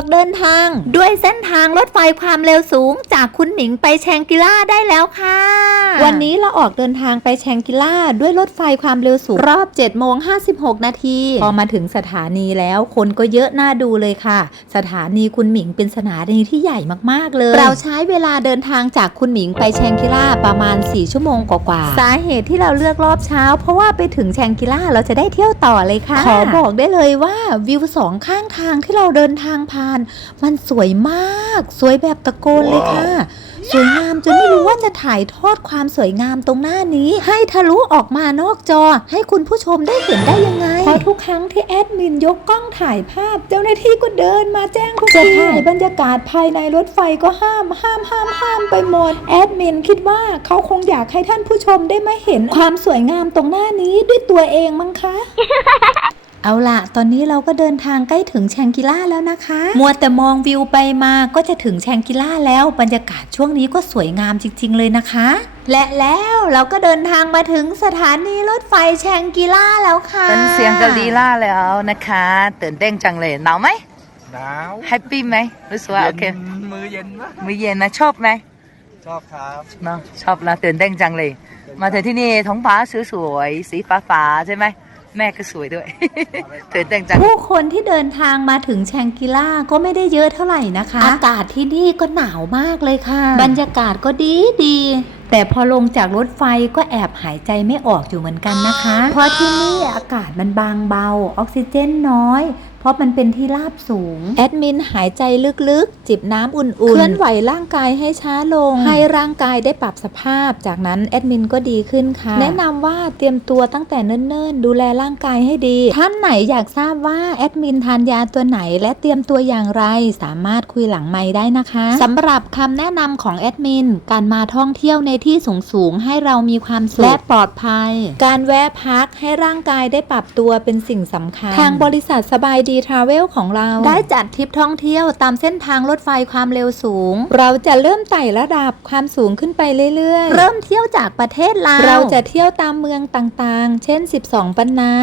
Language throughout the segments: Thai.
อกเดินทาง ด้วยเส้นทางรถไฟความเร็วสูงจากคุณหมิงไปแชงกิล่าได้แล้วค่ะ วันนี้เราออกเดินทางไปแชงกิล่าด้วยรถไฟความเร็วสูง รอบ7โมง56นาที พอมาถึงสถานีแล้วคนก็เยอะน่าดูเลยค่ะ สถานีคุณหมิงเป็นสถานีที่ใหญ่มากๆเลย เราใช้เวลาเดินทางจากคุณหมิงไปแชงกิล่าประมาณ 4 ชั่วโมงกว่าๆสาเหตุที่เราเลือกรอบเช้า เพราะว่าไปถึงแชงกิล่าเราจะได้เที่ยวต่อเลยค่ะ ขอบอกได้เลยว่าวิวสองข้างทางที่เราเดินทางผ่านมันสวยมาก สวยแบบตะโกนเลยค่ะ สวยงามจนไม่รู้ว่าจะถ่ายทอดความสวยงามตรงหน้านี้ ให้ทะลุออกมานอกจอ ให้คุณผู้ชมได้เห็นได้ยังไง เพราะทุกครั้งที่แอดมินยกกล้องถ่ายภาพ เจ้าหน้าที่ก็เดินมาแจ้งทุกทีจะถ่ายบรรยากาศภายในรถไฟก็ห้ามห้ามห้ามห้ามไปหมดแอดมินคิดว่าเขาคงอยากให้ท่านผู้ชมได้มาเห็นความสวยงามตรงหน้านี้ด้วยตัวเองมั้งคะ เอาล่ะตอนนี้เราก็เดินทางใกล้ถึงแชงกิล่าแล้วนะคะ มัวแต่มองวิวไปมาก็จะถึงแชงกิล่าแล้ว บรรยากาศช่วงนี้ก็สวยงามจริง ๆ เลยนะคะ และแล้วเราก็เดินทางมาถึงสถานีรถไฟแชงกิล่าแล้วค่ะเป็นเสียงกาลีล่าแล้วนะคะตื่นเต้นจังเลยหนาวไหมหนาวแฮปปี้ไหมรู้สึกว่าโอเคย็นมือเย็นปะมื้อเย็นนะชอบไหมชอบครับเนาะชอบแล้วตื่นเต้นจังเลย มาถึงที่นี่ท้องฟ้าสวยๆสีฟ้าๆใช่ไหม แม่ก็สวยด้วยตื่นเต้นจังผู้คนที่เดินทางมาถึงแชงกิล่าก็ไม่ได้เยอะเท่าไหร่นะคะ อากาศที่นี่ก็หนาวมากเลยค่ะ บรรยากาศก็ดีดี แต่พอลงจากรถไฟก็แอบหายใจไม่ออกอยู่เหมือนกันนะคะ เพราะที่นี่อากาศมันบางเบา ออกซิเจนน้อยเพราะมันเป็นที่ราบสูง แอดมินหายใจลึกๆ จิบน้ำอุ่นๆ เคลื่อนไหวร่างกายให้ช้าลง ให้ร่างกายได้ปรับสภาพ จากนั้นแอดมินก็ดีขึ้นค่ะ แนะนำว่าเตรียมตัวตั้งแต่เนิ่นๆ ดูแลร่างกายให้ดี ท่านไหนอยากทราบว่าแอดมินทานยาตัวไหน และเตรียมตัวอย่างไร สามารถคุยหลังไม้ได้นะคะสำหรับคำแนะนำของแอดมิน การมาท่องเที่ยวในที่สูงๆ ให้เรามีความสุขและปลอดภัย การแวะพักให้ร่างกายได้ปรับตัวเป็นสิ่งสำคัญ ทางบริษัทสบายดีทราเวลของเรา ได้จัดทริปท่องเที่ยวตามเส้นทางรถไฟความเร็วสูง เราจะเริ่มไต่ระดับความสูงขึ้นไปเรื่อยๆ เริ่มเที่ยวจากประเทศลาวเราจะเที่ยวตามเมืองต่างๆ เช่น 12 ปันนา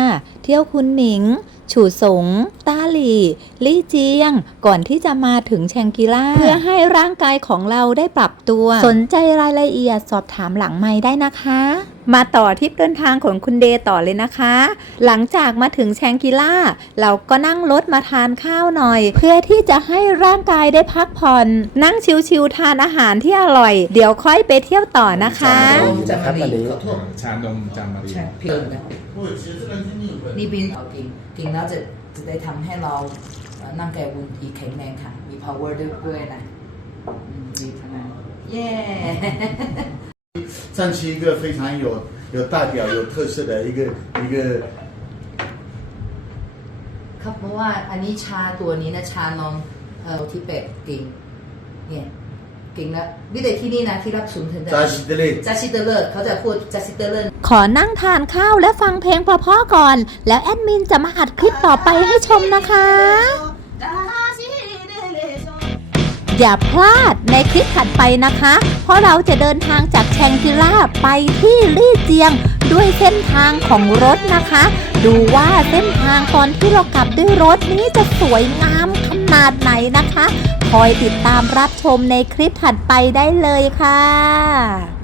เที่ยวคุณหมิง ฉูสงต้า หลี่ ลี่เจียง ก่อนที่จะมาถึงแชงกิล่าเพื่อให้ร่างกายของเราได้ปรับตัว สนใจรายละเอียดสอบถามหลังไม้ได้นะคะมาต่อทริปเดินทางของคุณเดย์ต่อเลยนะคะ หลังจากมาถึงแชงกิล่า เราก็นั่งรถมาทานข้าวหน่อย เพื่อที่จะให้ร่างกายได้พักผ่อน นั่งชิวๆทานอาหารที่อร่อย เดี๋ยวค่อยไปเที่ยวต่อนะคะจากมารีขอโทษชานมจามารีใช่เพียงนะนี่บินเอากินกินแล้วจะจะ ได้ทำให้เราเอ่อนั่งแกบุญอีกแข็งแรงค่ะ มี power ด้วยด้วยนะอืมดีขนาดเย้ 占据一个非常有有代表、有特色的一个一个 ครับเพราะว่าอันนี้ชาตัวนี้นะชานมเอ่อทิเบตกิงเนี่ย ่งล้วิเดที่นี่นะที่รับสูนย์ถึงจาชิเตเลจาชิเตเลเขาจะพูดจาชิเตเลขอนั่งทานข้าวและฟังเพลงเพรพ่อก่อน แล้วแอดมินจะมาอัดคลิปต่อไปให้ชมนะคะ อย่าพลาดในคลิปถัดไปนะคะ เพราะเราจะเดินทางจากแชงกิล่าไปที่ลี่เจียงด้วยเส้นทางของรถนะคะ ดูว่าเส้นทางตอนที่เรากลับด้วยรถนี้จะสวยงาม ขนาดไหนนะคะ คอยติดตามรับชมในคลิปถัดไปได้เลยค่ะ